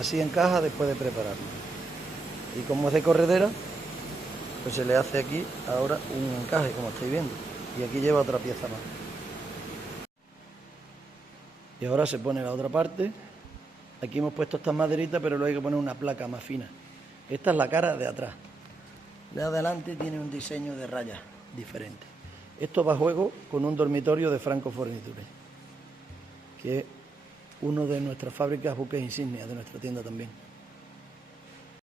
Así encaja después de prepararlo. Y como es de corredera, pues se le hace aquí ahora un encaje, como estáis viendo. Y aquí lleva otra pieza más. Y ahora se pone la otra parte. Aquí hemos puesto estas maderitas, pero luego hay que poner una placa más fina. Esta es la cara de atrás. La de adelante tiene un diseño de rayas diferente. Esto va a juego con un dormitorio de Franco Forniture, que es uno de nuestras fábricas buques insignia de nuestra tienda también.